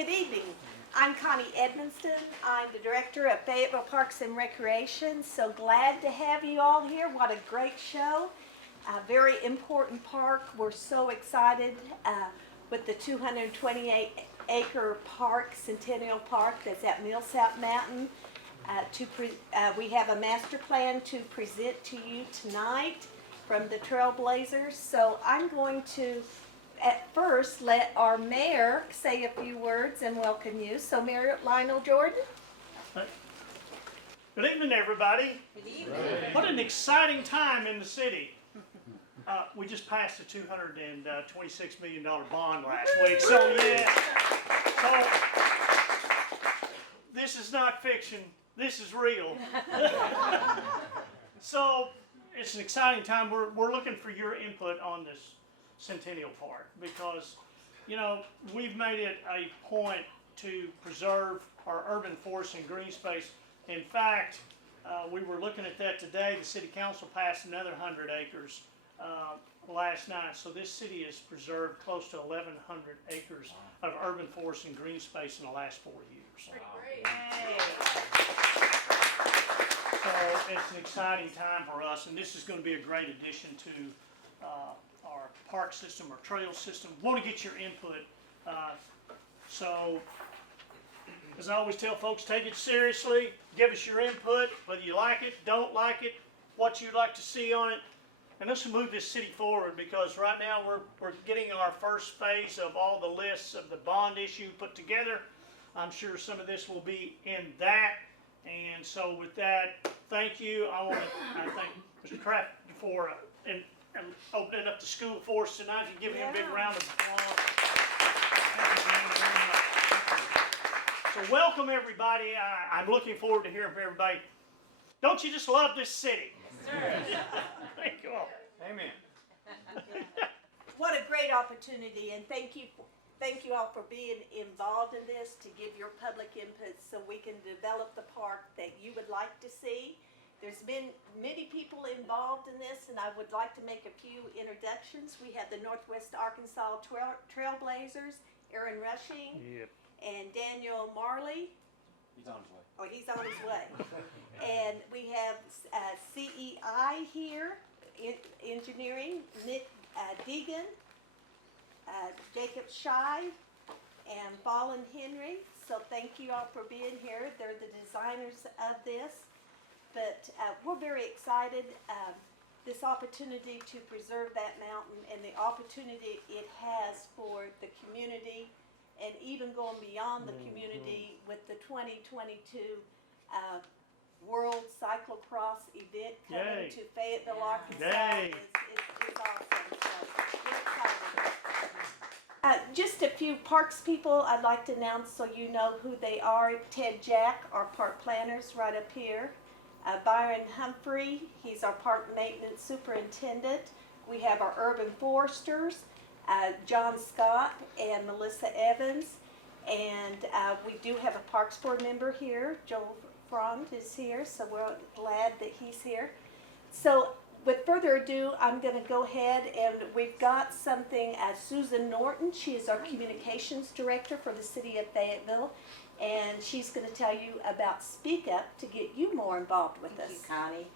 Good evening. I'm Connie Edmonston. I'm the Director of Fayetteville Parks and Recreation. So glad to have you all here. What a great show. A very important park. We're so excited with the 228-acre park, Centennial Park, that's at Millsap Mountain. We have a master plan to present to you tonight from the Trailblazers. So I'm going to at first let our mayor say a few words and welcome you. So Mayor Lionel Jordan. Good evening, everybody. Good evening. What an exciting time in the city. We just passed a $226 million bond last week. So yeah, so this is not fiction. This is real. So it's an exciting time. We're looking for your input on this Centennial Park because, you know, we've made it a point to preserve our urban forest and green space. In fact, we were looking at that today. The City Council passed another 100 acres last night. So this city has preserved close to 1,100 acres of urban forest and green space in the last 4 years. Great. So it's an exciting time for us, and this is going to be a great addition to our park system, our trail system. We want to get your input. So, as I always tell folks, take it seriously. Give us your input, whether you like it, don't like it, what you'd like to see on it. And let's move this city forward because right now we're getting our first phase of all the lists of the bond issue put together. I'm sure some of this will be in that. And so with that, thank you. I thank Mr. Kraft for and opening up the school for us tonight. You give him a big round of applause. So welcome everybody. I'm looking forward to hearing from everybody. Don't you just love this city? Yes, sir. Thank you all. Amen. What a great opportunity, and thank you all for being involved in this to give your public input so we can develop the park that you would like to see. There's been many people involved in this, and I would like to make a few introductions. We have the Northwest Arkansas Trailblazers, Aaron Rushing, and Daniel Marley. He's on his way. Oh, he's on his way. And we have CEI here, engineering, Nick Deegan, Jacob Shy, and Fallen Henry. So thank you all for being here. They're the designers of this. But we're very excited. This opportunity to preserve that mountain and the opportunity it has for the community and even going beyond the community with the 2022 World Cyclocross event coming to Fayetteville, Arkansas is awesome. So we're excited. Just a few parks people I'd like to announce so you know who they are. Ted Jack, our park planners right up here. Byron Humphrey, he's our park maintenance superintendent. We have our urban foresters, John Scott and Melissa Evans. And we do have a Parks Board member here. Joel Frond is here, so we're glad that he's here. So with further ado, I'm going to go ahead and we've got something. Susan Norton, she is our communications director for the city of Fayetteville, and she's going to tell you about Speak Up to get you more involved with us. Thank you, Connie.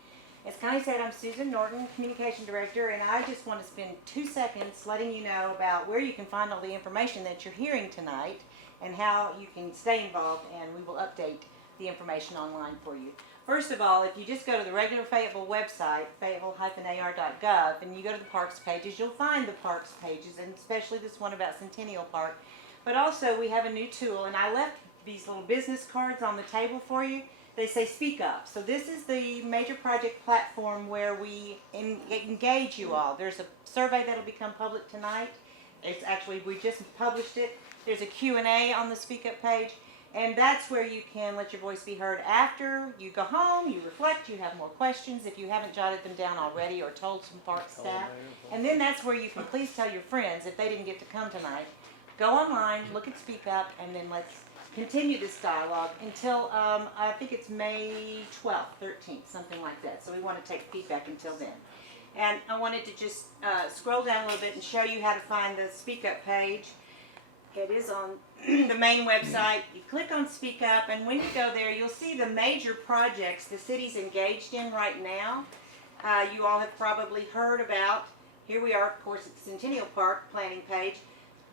As Connie said, I'm Susan Norton, communication director, and I just want to spend 2 seconds letting you know about where you can find all the information that you're hearing tonight and how you can stay involved, and we will update the information online for you. First of all, if you just go to the regular Fayetteville website, fayetteville-ar.gov, and you go to the parks pages, you'll find the parks pages, and especially this one about Centennial Park. But also, we have a new tool, and I left these little business cards on the table for you. They say Speak Up. So this is the major project platform where we engage you all. There's a survey that'll become public tonight. It's actually, we just published it. There's a Q&A on the Speak Up page. And that's where you can let your voice be heard after you go home, you reflect, you have more questions if you haven't jotted them down already or told some park staff. And then that's where you can please tell your friends if they didn't get to come tonight. Go online, look at Speak Up, and then let's continue this dialogue until I think it's May 12th, 13th, something like that. So we want to take feedback until then. And I wanted to just scroll down a little bit and show you how to find the Speak Up page. It is on the main website. You click on Speak Up, and when you go there, you'll see the major projects the city's engaged in right now. You all have probably heard about, here we are, of course, at the Centennial Park planning page,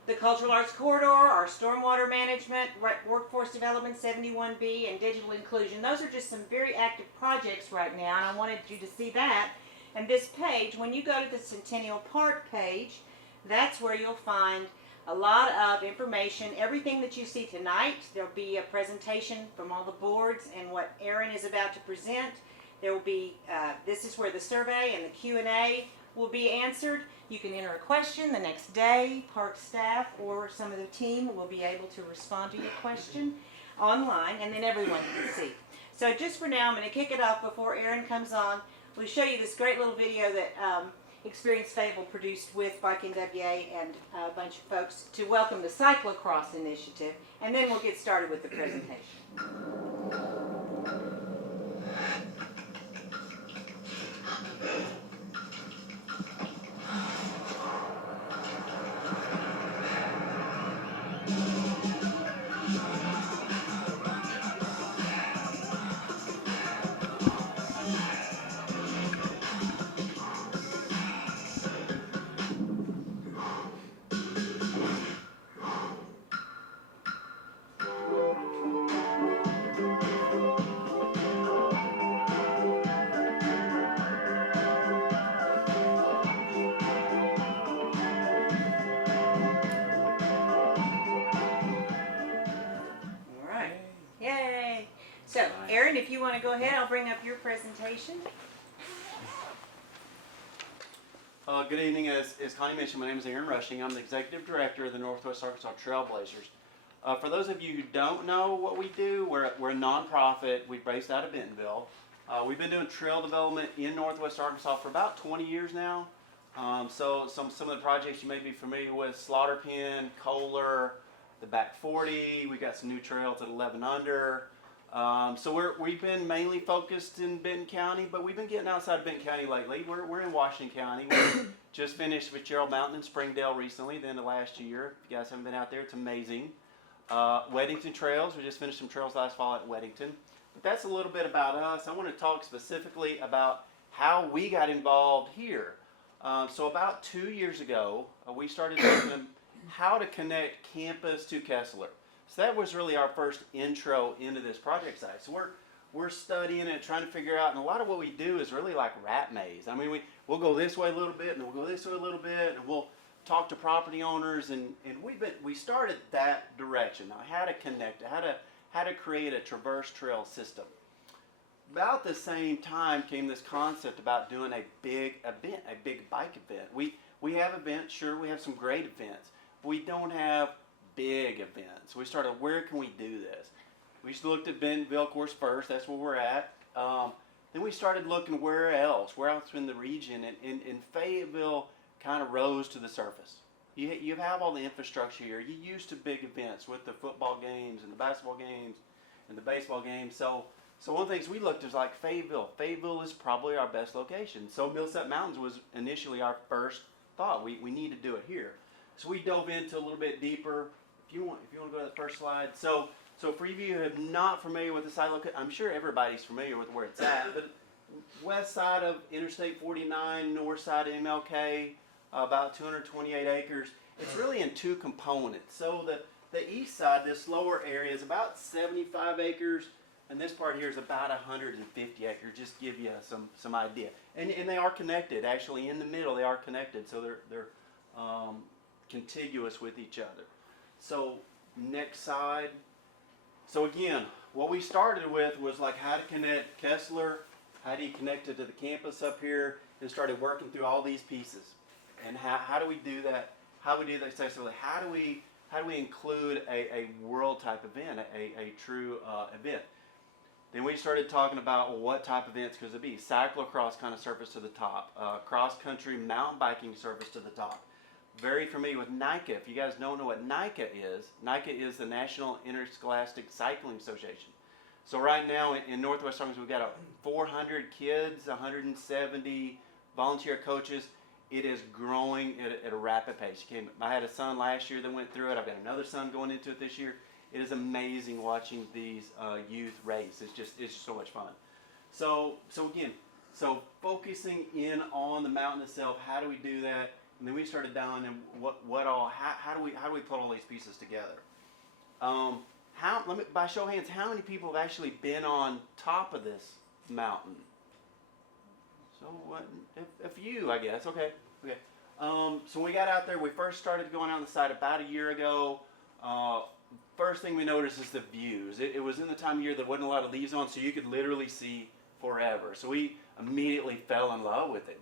the Cultural Arts Corridor, our stormwater management, workforce development 71B, and digital inclusion. Those are just some very active projects right now, and I wanted you to see that. And this page, when you go to the Centennial Park page, that's where you'll find a lot of information, everything that you see tonight. There'll be a presentation from all the boards and what Erin is about to present. There will be, this is where the survey and the Q&A will be answered. You can enter a question the next day. Park staff or some of the team will be able to respond to your question online, and then everyone can see. So just for now, I'm going to kick it off before Erin comes on. We'll show you this great little video that Experience Fayetteville produced with Bike NWA and a bunch of folks to welcome the CYCLOCROSS initiative, and then we'll get started with the presentation. Yay! So, Erin, if you want to go ahead, I'll bring up your presentation. Good evening. As Connie mentioned, my name is Aaron Rushing. I'm the Executive Director of the Northwest Arkansas Trailblazers. For those of you who don't know what we do, we're a nonprofit. We're based out of Bentonville. We've been doing trail development in Northwest Arkansas for about 20 years now. So some of the projects you may be familiar with, Slaughter Pen, Kohler, the Back 40, we got some new trails at 11 Under. So we've been mainly focused in Benton County, but we've been getting outside of Benton County lately. We're in Washington County. We just finished with Gerald Mountain in Springdale recently, the end of last year. If you guys haven't been out there, it's amazing. Weddington Trails, we just finished some trails last fall at Weddington. But that's a little bit about us. I want to talk specifically about how we got involved here. So about 2 years ago, we started looking how to connect campus to Kessler. So that was really our first intro into this project site. So we're studying it, trying to figure out, and a lot of what we do is really like rat maze. I mean, we'll go this way a little bit, and we'll go this way a little bit, and we'll talk to property owners, and we started that direction. Now, how to connect it, how to create a traverse trail system. About the same time came this concept about doing a big event, a big bike event. We have events, sure, we have some great events. We don't have big events. We started, where can we do this? We just looked at Bentonville, of course, first. That's where we're at. Then we started looking where else in the region, and Fayetteville kind of rose to the surface. You have all the infrastructure here. You're used to big events with the football games and the basketball games and the baseball games. So one of the things we looked at was like Fayetteville. Fayetteville is probably our best location. So Millsap Mountains was initially our first thought. We need to do it here. So we dove into a little bit deeper. If you want to go to the first slide. So for you who are not familiar with the site location, I'm sure everybody's familiar with where it's at, but west side of Interstate 49, north side of MLK, about 228 acres. It's really in two components. So the east side, this lower area, is about 75 acres, and this part here is about 150 acres, just to give you some idea. And they are connected, actually in the middle they are connected, so they're contiguous with each other. So next side. So again, what we started with was like how to connect Kessler, how do you connect it to the campus up here, and started working through all these pieces. And how do we do that? How do we do that successfully? How do we include a world type event, a true event? Then we started talking about what type of events could it be? Cyclocross kind of surface to the top, cross country mountain biking surface to the top. Very familiar with NICA. If you guys don't know what NICA is the National Interscholastic Cycling Association. So right now in Northwest Arkansas, we've got 400 kids, 170 volunteer coaches, it is growing at a rapid pace. I had a son last year that went through it. I've got another son going into it this year. It is amazing watching these youth race. It's just so much fun. So focusing in on the mountain itself. How do we do that? And then we started down and how do we put all these pieces together? By show of hands, how many people have actually been on top of this mountain? So a few, I guess. Okay. So when we got out there, we first started going on the side about a year ago. First thing we noticed is the views. It was in the time of year there wasn't a lot of leaves on, so you could literally see forever. So we immediately fell in love with it.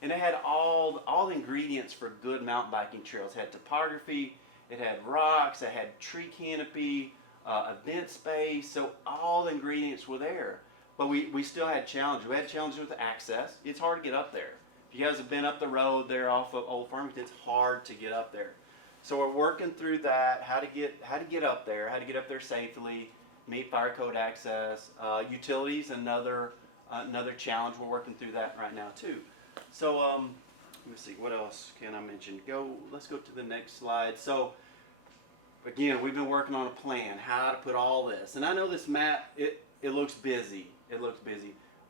And it had all the ingredients for good mountain biking trails. It had topography, it had rocks, it had tree canopy, event space, so all the ingredients were there. But we still had challenges. We had challenges with access. It's hard to get up there. If you guys have been up the road there off of Old Farmington, it's hard to get up there. So we're working through that, how to get up there safely, meet fire code access. Utilities, another challenge. We're working through that right now too. So let me see, what else can I mention? Let's go to the next slide. So again, we've been working on a plan, how to put all this. And I know this map, it looks busy.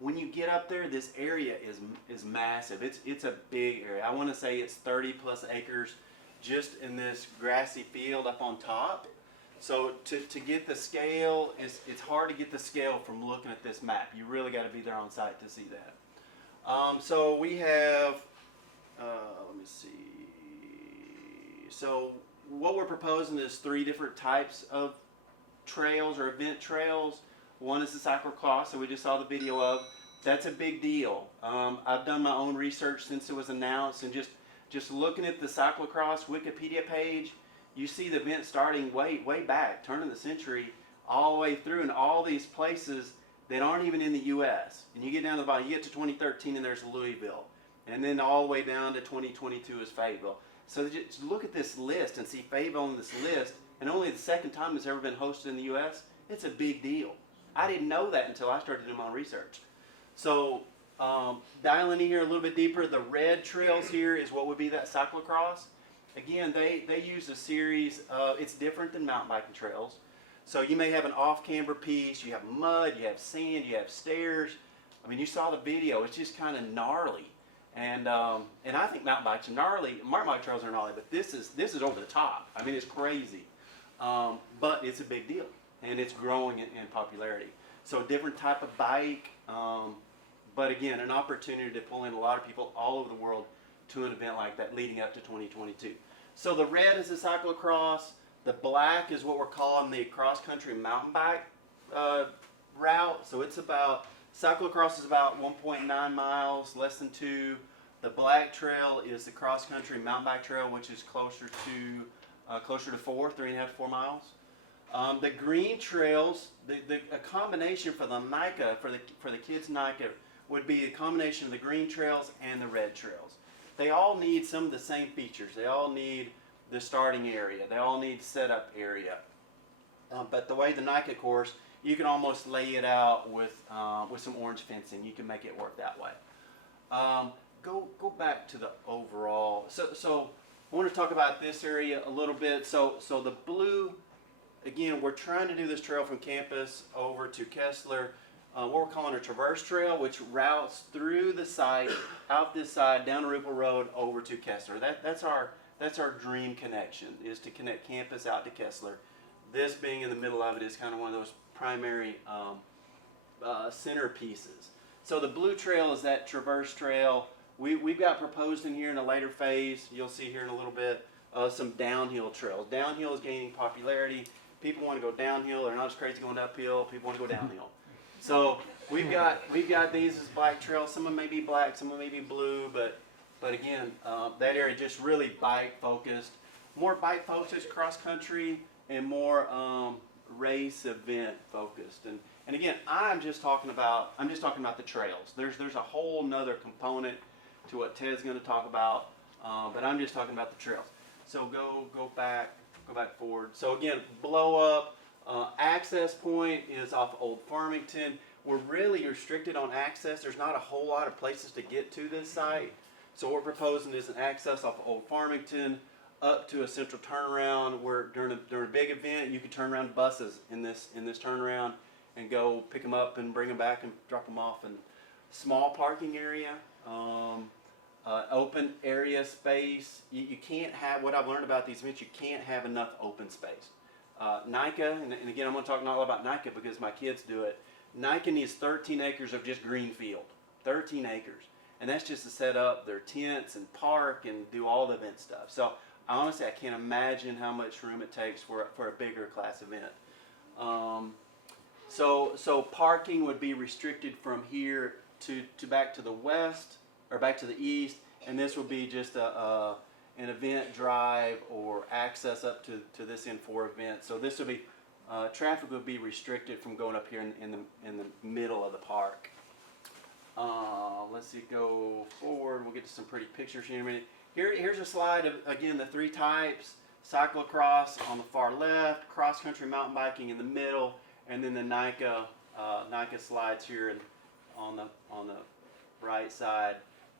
When you get up there, this area is massive. It's a big area. I want to say it's 30 plus acres just in this grassy field up on top. So to get the scale, it's hard to get the scale from looking at this map. You really got to be there on site to see that. So we have, let me see. So what we're proposing is 3 different types of trails or event trails. One is the cyclocross that we just saw the video of. That's a big deal. I've done my own research since it was announced, and just looking at the cyclocross Wikipedia page, you see the event starting way back, turn of the century, all the way through, and all these places that aren't even in the U.S. And you get down to the bottom, you get to 2013, and there's Louisville, and then all the way down to 2022 is Fayetteville. So just look at this list and see Fayetteville on this list, and only the second time it's ever been hosted in the U.S. It's a big deal. I didn't know that until I started doing my research. So dialing in here a little bit deeper, the red trails here is what would be that cyclocross. Again, they use a series of, it's different than mountain biking trails. So you may have an off-camber piece, you have mud, you have sand, you have stairs. I mean, you saw the video, it's just kind of gnarly. And I think mountain bikes are gnarly, mountain bike trails are gnarly, but this is over the top. I mean, it's crazy. But it's a big deal, and it's growing in popularity. So a different type of bike, but again, an opportunity to pull in a lot of people all over the world to an event like that leading up to 2022. So the red is the cyclocross, the black is what we're calling the cross-country mountain bike route. So it's about, cyclocross is about 1.9 miles, less than 2. The black trail is the cross-country mountain bike trail, which is closer to 4, 3.5 to 4 miles. The green trails, a combination for the NICA, for the kids' NICA, would be a combination of the green trails and the red trails. They all need some of the same features. They all need the starting area. They all need setup area. But the way the NICA course, you can almost lay it out with some orange fencing. You can make it work that way. Go back to the overall. So I want to talk about this area a little bit. So the blue, again, we're trying to do this trail from campus over to Kessler. What we're calling a traverse trail, which routes through the site, out this side, down Rupel Road, over to Kessler. That's our dream connection, is to connect campus out to Kessler. This being in the middle of it is kind of one of those primary centerpieces. So the blue trail is that traverse trail. We've got proposed in here in a later phase, you'll see here in a little bit, some downhill trails. Downhill is gaining popularity. People want to go downhill. They're not as crazy going uphill. People want to go downhill. So we've got these as black trails. Some of them may be black, some of them may be blue, but again, that area just really bike focused, more bike focused, cross country, and more race event focused. And again, I'm just talking about the trails. There's a whole nother component to what Ted's going to talk about, but I'm just talking about the trails. So go back forward. So again, blow up. Access point is off Old Farmington. We're really restricted on access. There's not a whole lot of places to get to this site. So what we're proposing is an access off of Old Farmington up to a central turnaround where during a big event you can turn around buses in this turnaround and go pick them up and bring them back and drop them off. And small parking area, open area space. You can't have, what I've learned about these events, you can't have enough open space. NICA, and again I'm going to talk not a lot about NICA because my kids do it. NICA needs 13 acres of just green field, 13 acres. And that's just to set up their tents and park and do all the event stuff. So honestly, I can't imagine how much room it takes for a bigger class event. So parking would be restricted from here to back to the west or back to the east, and this would be just an event drive or access up to this end for event. So this would be traffic would be restricted from going up here in the middle of the park. Let's see, go forward. We'll get to some pretty pictures here in a minute. Here's a slide of, again, the three types: cyclocross on the far left, cross-country mountain biking in the middle, and then the NICA slides here on the right side.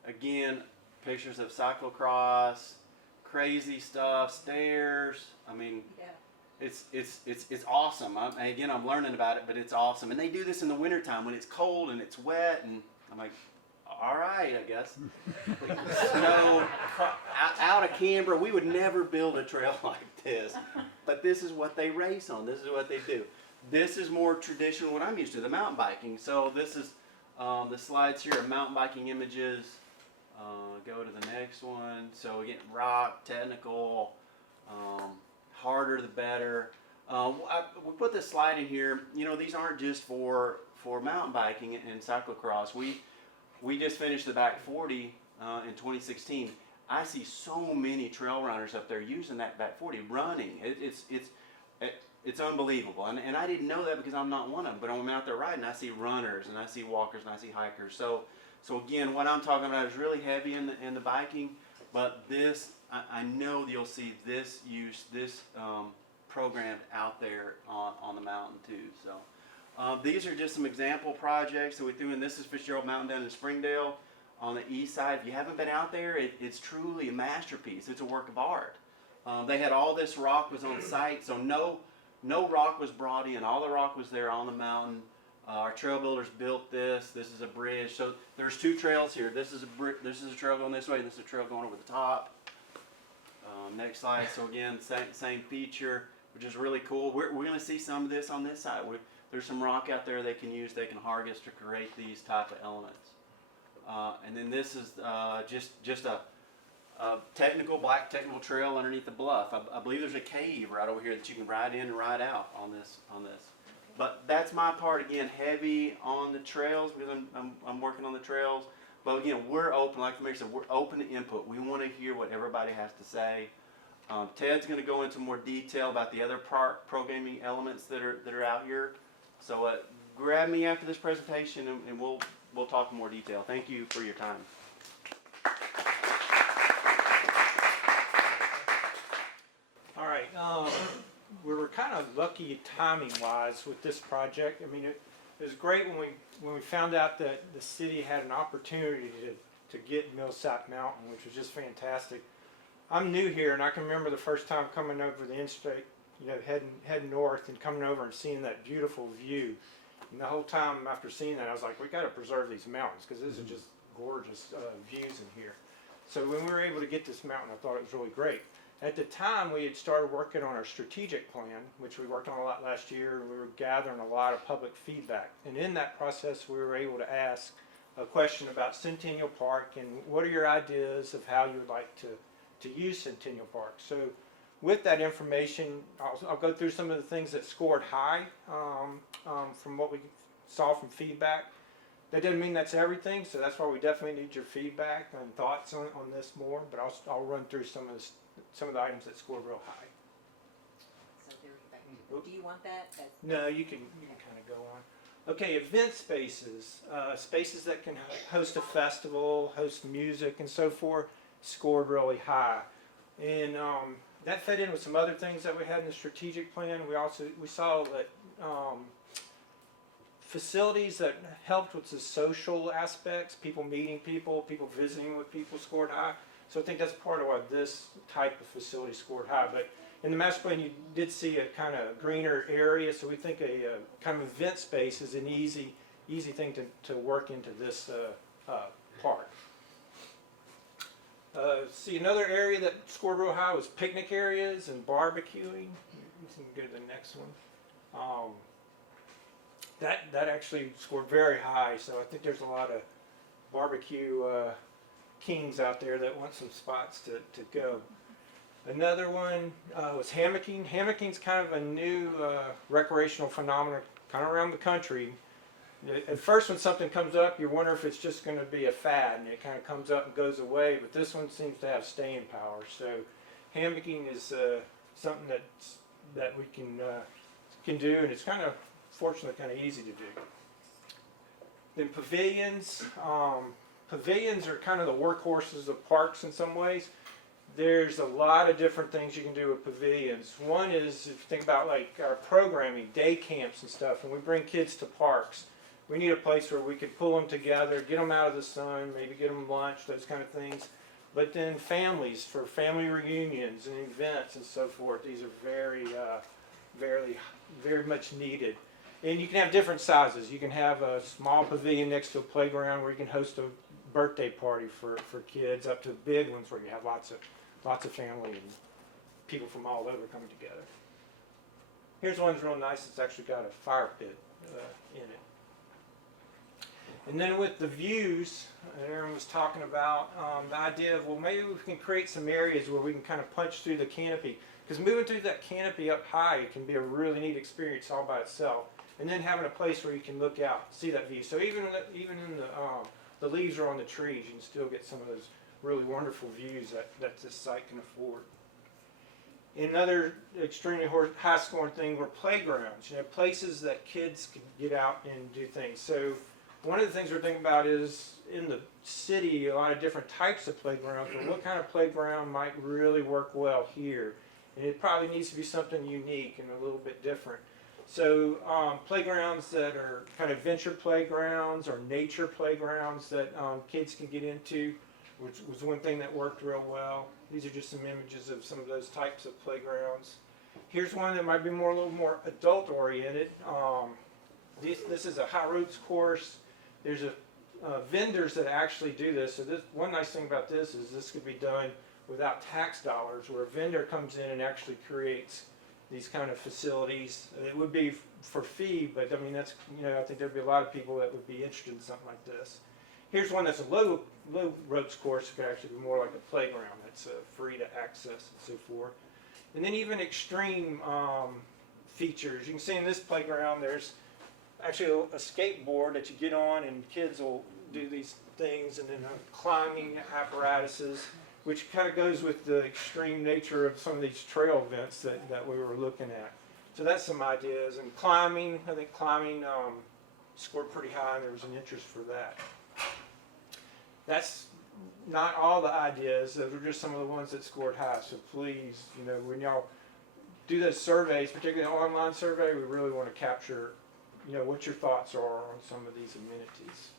Again, pictures of cyclocross, crazy stuff, stairs. I mean, yeah. It's awesome. Again, I'm learning about it, but it's awesome. And they do this in the wintertime when it's cold and it's wet, and I'm like, all right, I guess. Snow, out of Canberra, we would never build a trail like this. But this is what they race on. This is what they do. This is more traditional, what I'm used to, the mountain biking. So this is the slides here are mountain biking images. Go to the next one. So again, rock, technical, harder the better. We put this slide in here. You know, these aren't just for mountain biking and cyclocross. We just finished the back 40 in 2016. I see so many trail runners up there using that back 40 running. It's unbelievable, and I didn't know that because I'm not one of them. But when I'm out there riding, I see runners and I see walkers and I see hikers. So again, what I'm talking about is really heavy in the biking. But this, I know you'll see this programmed out there on the mountain too. So. These are just some example projects that we threw in. This is Fitzgerald Mountain down in Springdale on the east side. If you haven't been out there, it's truly a masterpiece. It's a work of art. They had all this rock was on site, so no rock was brought in. All the rock was there on the mountain. Our trail builders built this. This is a bridge. So there's two trails here. This is a trail going this way, and this is a trail going over the top. Next slide. So again, same feature, which is really cool. We're going to see some of this on this side. There's some rock out there they can use, they can harvest to create these type of elements. And then this is just a black technical trail underneath the bluff. I believe there's a cave right over here that you can ride in and ride out on this. But that's my part, again, heavy on the trails because I'm working on the trails. But again, we're open, like the mayor said, we're open to input. We want to hear what everybody has to say. Ted's going to go into more detail about the other programming elements that are out here. So grab me after this presentation and we'll talk in more detail. Thank you for your time. All right, we were kind of lucky timing-wise with this project. I mean, it was great when we found out that the city had an opportunity to get Millsap Mountain, which was just fantastic. I'm new here, and I can remember the first time coming over the interstate, you know, heading north and coming over and seeing that beautiful view. And the whole time after seeing that, I was like, we got to preserve these mountains because this is just gorgeous views in here. So when we were able to get this mountain, I thought it was really great. At the time, we had started working on our strategic plan, which we worked on a lot last year, and we were gathering a lot of public feedback. And in that process, we were able to ask a question about Centennial Park and what are your ideas of how you would like to use Centennial Park. So with that information, I'll go through some of the things that scored high from what we saw from feedback. That doesn't mean that's everything, so that's why we definitely need your feedback and thoughts on this more. But I'll run through some of the items that scored real high. So do you want that? No, you can kind of go on. Okay, event spaces, spaces that can host a festival, host music, and so forth, scored really high. And that fed in with some other things that we had in the strategic plan. We saw that facilities that helped with the social aspects, people meeting people, people visiting with people scored high. So I think that's part of why this type of facility scored high. But in the master plan, you did see a kind of greener area, so we think a kind of event space is an easy thing to work into this park. See, another area that scored real high was picnic areas and barbecuing. You can go to the next one. That actually scored very high, so I think there's a lot of barbecue kings out there that want some spots to go. Another one was hammocking. Hammocking's kind of a new recreational phenomenon kind of around the country. At first when something comes up, you wonder if it's just going to be a fad, and it kind of comes up and goes away, but this one seems to have staying power. So hammocking is something that we can do, and it's kind of, fortunately, kind of easy to do. Then pavilions. Pavilions are kind of the workhorses of parks in some ways. There's a lot of different things you can do with pavilions. One is, if you think about like our programming, day camps and stuff, and we bring kids to parks, we need a place where we could pull them together, get them out of the sun, maybe get them lunch, those kind of things. But then families, for family reunions and events and so forth, these are very much needed. And you can have different sizes. You can have a small pavilion next to a playground where you can host a birthday party for kids, up to big ones where you have lots of family and people from all over coming together. Here's one that's real nice. It's actually got a fire pit in it. And then with the views, Aaron was talking about the idea of, well, maybe we can create some areas where we can kind of punch through the canopy. Because moving through that canopy up high, it can be a really neat experience all by itself. And then having a place where you can look out, see that view. So even in the leaves are on the trees, you can still get some of those really wonderful views that this site can afford. Another extremely high scoring thing were playgrounds. You know, places that kids can get out and do things. So one of the things we're thinking about is in the city, a lot of different types of playgrounds, but what kind of playground might really work well here? And it probably needs to be something unique and a little bit different. So playgrounds that are kind of adventure playgrounds or nature playgrounds that kids can get into, which was one thing that worked real well. These are just some images of some of those types of playgrounds. Here's one that might be a little more adult oriented. This is a high roots course. There's vendors that actually do this. So this, one nice thing about this is this could be done without tax dollars, where a vendor comes in and actually creates these kind of facilities. It would be for fee, but I mean, that's, you know, I think there'd be a lot of people that would be interested in something like this. Here's one that's a low ropes course. It could actually be more like a playground that's free to access and so forth. And then even extreme features. You can see in this playground there's actually a skateboard that you get on, and kids will do these things, and then climbing apparatuses, which kind of goes with the extreme nature of some of these trail events that we were looking at. So that's some ideas. And climbing, I think climbing scored pretty high, and there was an interest for that. That's not all the ideas. Those are just some of the ones that scored high. So please, you know, when y'all do those surveys, particularly an online survey, we really want to capture, you know, what your thoughts are on some of these amenities.